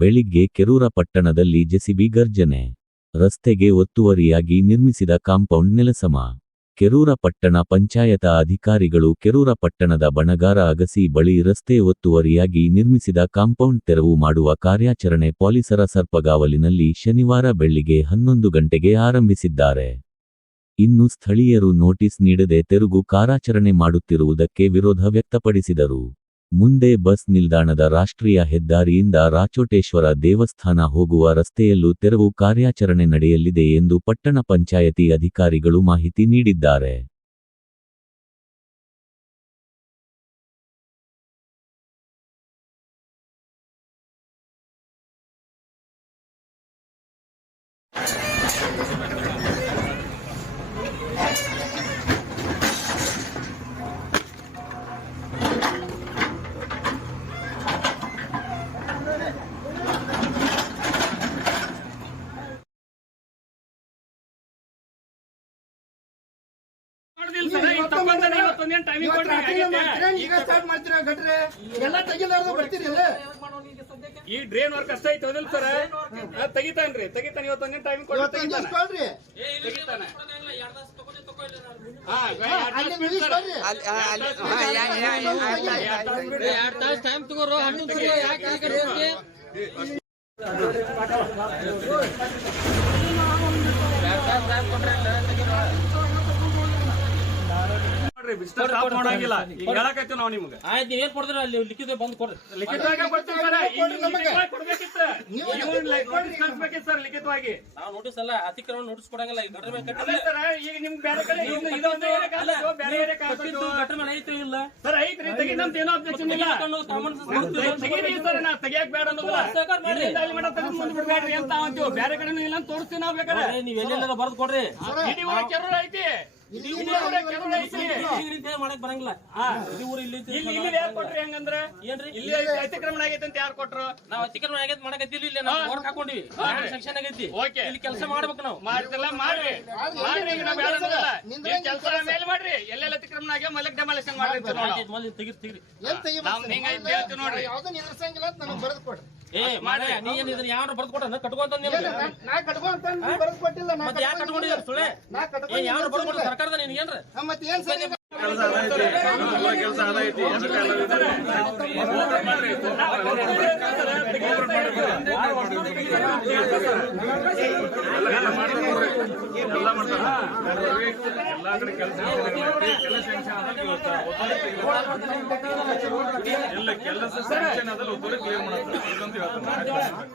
ಬೆಳಿಗ್ಗೆ ಕೆರೂರ ಪಟ್ಟಣದಲ್ಲಿ ಜೆಸಿಬಿ ಗರ್ಜನೆ. ರಸ್ತೆಗೆ ಒತ್ತುವರಿಯಾಗಿ ನಿರ್ಮಿಸಿದ ಕಾಂಪೌಂಡ್ ನೆಲಸಮ. ಕೆರೂರ ಪಟ್ಟಣ ಪಂಚಾಯತ ಅಧಿಕಾರಿಗಳು ಕೆರೂರ ಪಟ್ಟಣದ ಬಣಗಾರ ಅಗಸಿ ಬಳಿ ರಸ್ತೆ ಒತ್ತುವರಿಯಾಗಿ ನಿರ್ಮಿಸಿದ ಕಾಂಪೌಂಡ್ ತೆರವು ಮಾಡುವ ಕಾರ್ಯಾಚರಣೆ ಪೊಲೀಸರ ಸರ್ಪಗಾವಲಿನಲ್ಲಿ ಶನಿವಾರ ಬೆಳ್ಳಿಗೆ ಹನ್ನೊಂದು ಗಂಟೆಗೆ ಆರಂಭಿಸಿದ್ದಾರೆ. ಇನ್ನು ಸ್ಥಳೀಯರು ನೋಟಿಸ್ ನೀಡದೆ ತೆರುಗು ಕಾರ್ಯಾಚರಣೆ ಮಾಡುತ್ತಿರುವುದಕ್ಕೆ ವಿರೋಧ ವ್ಯಕ್ತಪಡಿಸಿದರು. ಮುಂದೆ ಬಸ್ ನಿಲ್ದಾಣದ ರಾಷ್ಟ್ರೀಯ ಹೆದ್ದಾರಿಯಿಂದ ರಾಚೋಟೇಶ್ವರ ದೇವಸ್ಥಾನ ಹೋಗುವ ರಸ್ತೆಯಲ್ಲೂ ತೆರವು ಕಾರ್ಯಾಚರಣೆ ನಡೆಯಲಿದೆ ಎಂದು ಪಟ್ಟಣ ಪಂಚಾಯತಿ ಅಧಿಕಾರಿಗಳು ಮಾಹಿತಿ ನೀಡಿದ್ದಾರೆ. ಈಗ ಸ್ಟಾರ್ಟ್ ಮಾಡ್ತೀರಾ ಗಟ್ರೆ ಎಲ್ಲ ತೆಗಿಲಾರ್ದು ಬರ್ತೀರಿ ಇಲ್ಲ ಈ ಡ್ರೈನ್ ವರ್ಕ್ ಅಷ್ಟ ಐತೆ ಹೌದಿಲ್ಲ ಸರ್ ಅದ್ ತೆಗಿತಾನ್ರಿ ತೆಗಿತಾನ ಇವತ್ತೊಂದೇನ್ ಟೈಮಿಂಗ್ ಕೊಡ್ರಿ ಇವತ್ತು ತೆಗಿತಾನ ಎರಡ್ ತಾಸ್ ಟೈಮ್ ತಗೋರು ಹಣ್ಣು ತಗೋ ಯಾಕೆ ನೋಡ್ರಿ ಬಿಸ್ನೆಸ್ ಸ್ಟಾಪ್ ಮಾಡಂಗಿಲ್ಲ. ಈಗ ಹೇಳಕತ್ತೀವಿ ನಾವು ನಿಮ್ಗೆ. ಆಯ್ತು ನೀವ್ ಏನ್ ಕೊಡ್ತೀರ? ಅಲ್ಲಿ ಲಿಖಿತ ಬಂದ್ ಕೊಡ್ರಿ. ಲಿಖಿತವಾಗಿ ಕೊಡ್ತೀವಿ ಸರ್. ನಿಮ್ಗೆ. ಲಿಖಿತವಾಗಿ ಕೊಡ್ಬೇಕಿತ್ತು. ನೀವು ನೋಟಿಸ್ ಕಳ್ಸ್ಬೇಕಿತ್ತು ಸರ್ ಲಿಖಿತವಾಗಿ. ನಾವು ನೋಟಿಸ್ ಅಲ್ಲ ಅತಿಕ್ರಮಣ ನೋಟಿಸ್ ಕೊಡಂಗಿಲ್ಲ. ಈಗ ದೊಡ್ಡ ಮೇಲೆ ಕಟ್ಟಿಲ್ಲ ಸರ್ ಈಗ ನಿಮ್ ಬೇರೆ ಕಡೆ ಇದು- ಇದೊಂದು ಬೇರೆ. ಗಟ್ರ ಮೇಲೆ ಐತಿ ಇಲ್ಲ? ಸರ್ ಐತ್ರಿ ತೆಗಿ ನಮ್ದು ಏನೋ ಅಬ್ಜೆಕ್ಷನ್ ಇಲ್ಲ. ಕಾಮನ್ ತೆಗೀರಿ ಸರ್ ನಾ ತೆಗಿಯಕ್ ಬೇಡ ಅನ್ನೋದಿಲ್ಲ. ಮುಂದೆ ಬಿಡ್ಬೇಡ್ರಿ ಅಂತ ಅಂತೀವಿ. ಬೇರೆ ಕಡೆ ಇಲ್ಲ ಅಂತ ತೋರಿಸ್ತೀವಿ ನಾವು ಬೇಕಾದ್ರೆ. ನೀವ್ ಎಲ್ಲೆಲ್ಲ ಬರ್ದು ಕೊಡ್ರಿ. ಇಡೀ ಊರ ಕೆರೂರ ಐತಿ. ಮಾಡಕ್ ಬರಂಗಿಲ್ಲ ಹಂಗಂದ್ರ ಏನ್ರಿ ಇಲ್ಲಿ ಐತಿ, ಅತಿಕ್ರಮಣ ಆಗೈತೆ ಅಂತ ಯಾರು ಕೊಟ್ರು ನಾವ್ ಅತಿಕ್ರಮಣ ಆಗೈತಿ ಮಾಡಕತ್ತಿಲ್ಲ ಇಲ್ಲಿ ನಾವು ವರ್ಕ್ ಹಾಕೊಂಡಿವಿ ಸೆಕ್ಷನ್ ಆಗೈತಿ ಓಕೆ. ಇಲ್ಲಿ ಕೆಲಸ ಮಾಡ್ಬೇಕು ನಾವು ಮಾಡ್ತಿಲ್ಲ ಮಾಡ್ರಿ ಮಾಡ್ರಿ ಕೆಲಸ ಮಾಡ್ರಿ ಎಲ್ಲೆಲ್ಲ ಅತಿಕ್ರಮಣ ಆಗ್ಯಾವ ಮಲಕ್ ಡೆಮಾಲೇಷನ್ ಮಾಡ್ರಿ ನೋಡ್ರಿ. ಯಾವ್ದು ನಿಲ್ಲಿಸಂಗಿಲ್ಲ ಅಂತ ನನಗೆ ಬರೆದು ಕೊಡ್ರಿ ಏ ಮಾಡ್ರಿ. ನೀ ಏನ್ ಇದನ್ನ ಯಾರು ಬರ್ದ್ ಕೊಟ್ಟ? ಕಟ್ಕೊಂತ ನಾ ಕಟ್ಕೊ ಅಂತ ಬರೆದು ಕೊಟ್ಟಿಲ್ಲ ನಾ ಮತ್ತೆ ಯಾಕೆ ಕಟ್ಕೊಂಡಿದ್ದೀರ ಸುಳ್ಳೆ? ನಾ ಏ ಯಾರು ಬರ್ದ್ ಕೊಟ್ಟ? ಸರ್ಕಾರದ ನಿನ್ಗೇನ್ರ ಮತ್ತೆ ಏನ್ ಸರಿ. ಎಲ್ಲ ಕೆಲಸ ಸ್ಯಾಂಕ್ಷನ್ ಒಬ್ಬರು ಕ್ಲಿಯರ್ ಮಾಡ್ತಾರೆ ಇದಂತ ಹೇಳ್ತಾನೆ.